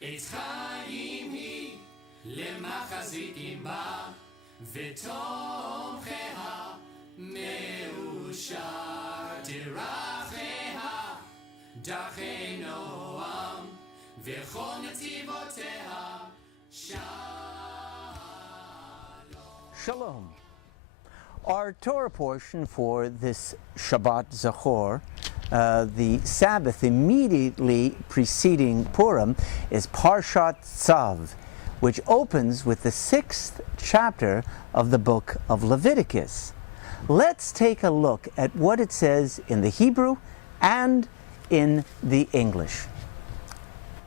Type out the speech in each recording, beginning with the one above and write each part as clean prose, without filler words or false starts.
עץ חיים היא למחזיקים בה ותומכיה מאושר דרכיה דרכי נועם וכל נתיבותיה שלום. Shalom. Our Torah portion for this Shabbat Zachor, the Sabbath immediately preceding Purim, is Parshat Tzav, which opens with the 6th chapter of the book of Leviticus. Let's take a look at what it says in the Hebrew and in the English.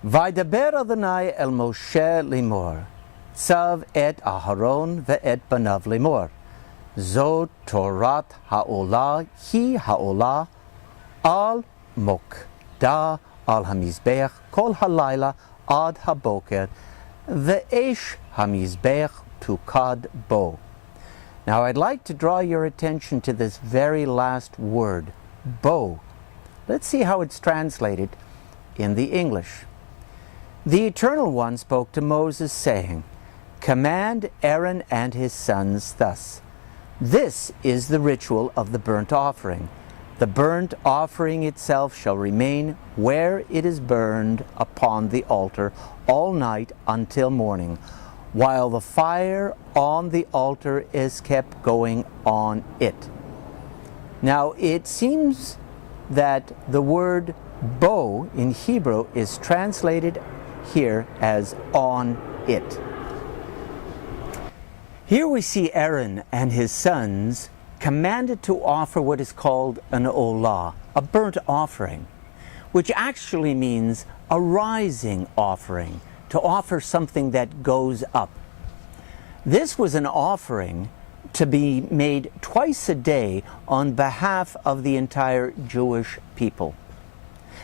Vaydaber Adonai el Moshe limor, Tzav et Aharon ve'et banav limor. Zot Torat ha'olah hi ha'olah al mokda al hamizbech kol halayla ad haboker ve'esh hamizbech tukad bo. Now I'd like to draw your attention to this very last word, bo. Let's see how it's translated in the English. The Eternal One spoke to Moses, saying, "Command Aaron and his sons thus. This is the ritual of the burnt offering. The burnt offering itself shall remain where it is burned upon the altar all night until morning, while the fire on the altar is kept going on it." Now it seems that the word bo in Hebrew is translated here as on it. Here we see Aaron and his sons commanded to offer what is called an olah, a burnt offering, which actually means a rising offering, to offer something that goes up. This was an offering to be made twice a day on behalf of the entire Jewish people.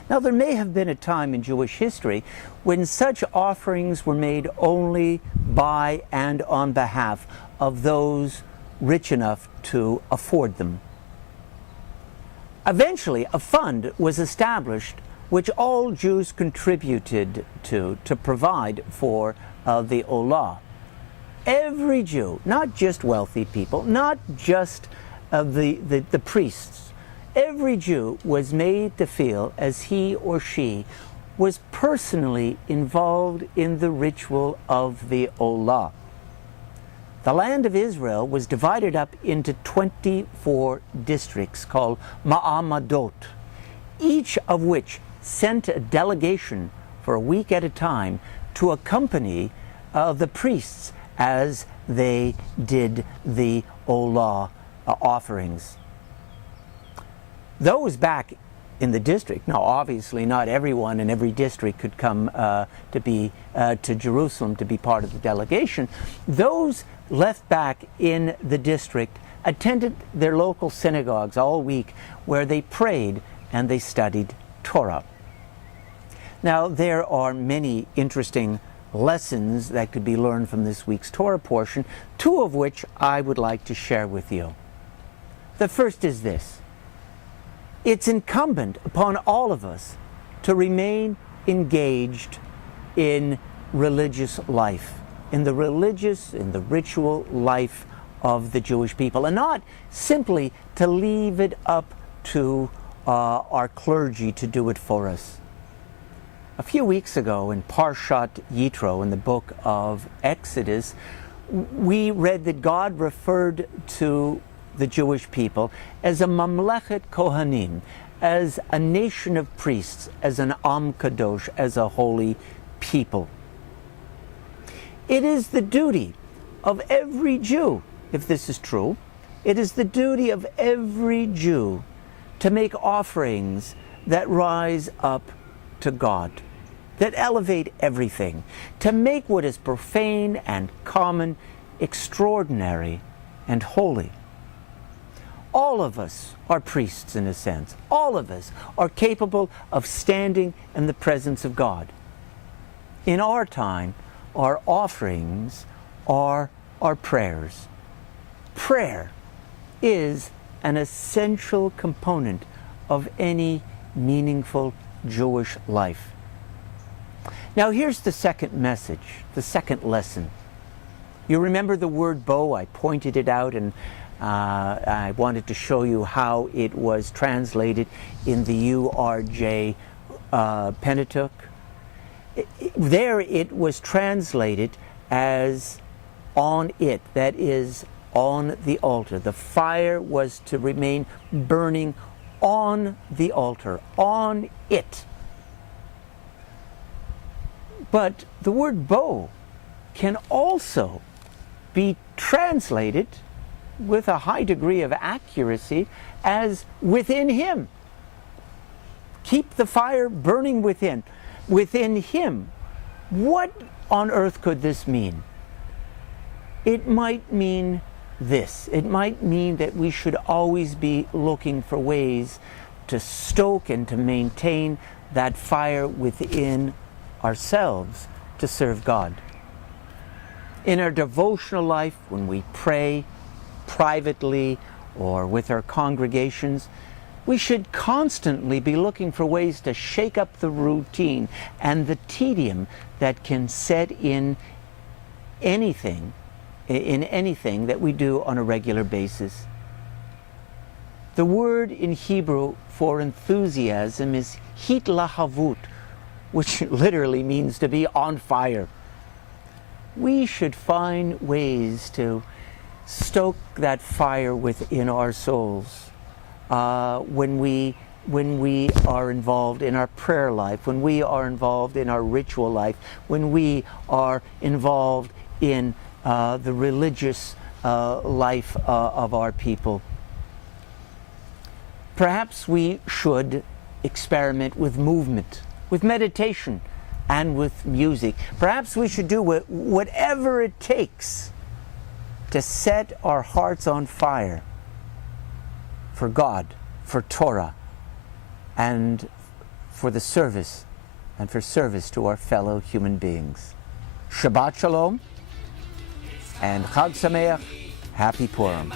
Now, there may have been a time in Jewish history when such offerings were made only by and on behalf of those rich enough to afford them. Eventually, a fund was established which all Jews contributed to provide for the olah. Every Jew, not just wealthy people, not just the priests, every Jew was made to feel as he or she was personally involved in the ritual of the olah. The land of Israel was divided up into 24 districts called ma'amadot, each of which sent a delegation for a week at a time to accompany the priests as they did the olah offerings. Those back in the district, now obviously not everyone in every district could come to Jerusalem to be part of the delegation. Those left back in the district attended their local synagogues all week, where they prayed and they studied Torah. Now, there are many interesting lessons that could be learned from this week's Torah portion, two of which I would like to share with you. The first is this: it's incumbent upon all of us to remain engaged in religious life, in the ritual life of the Jewish people, and not simply to leave it up to our clergy to do it for us. A few weeks ago in Parshat Yitro, in the book of Exodus, we read that God referred to the Jewish people as a mamlechet kohanim, as a nation of priests, as an am kadosh, as a holy people. It is the duty of every Jew, if this is true, it is the duty of every Jew to make offerings that rise up to God, that elevate everything, to make what is profane and common extraordinary and holy. All of us are priests in a sense. All of us are capable of standing in the presence of God. In our time, our offerings are our prayers. Prayer is an essential component of any meaningful Jewish life. Now here's the second message, the second lesson. You remember the word bow? I pointed it out, and I wanted to show you how it was translated in the URJ Pentateuch. There it was translated as on it, that is, on the altar. The fire was to remain burning on the altar, on it. But the word bow can also be translated with a high degree of accuracy as within him. Keep the fire burning within him. What on earth could this mean? It might mean this. It might mean that we should always be looking for ways to stoke and to maintain that fire within ourselves to serve God. In our devotional life, when we pray privately or with our congregations, we should constantly be looking for ways to shake up the routine and the tedium that can set in anything that we do on a regular basis. The word in Hebrew for enthusiasm is hitlahavut, which literally means to be on fire. We should find ways to stoke that fire within our souls when we are involved in our prayer life, when we are involved in our ritual life, when we are involved in the religious life of our people. Perhaps we should experiment with movement, with meditation, and with music. Perhaps we should do whatever it takes to set our hearts on fire for God, for Torah, and for the service, and for service to our fellow human beings. Shabbat Shalom and Chag Sameach, Happy Purim.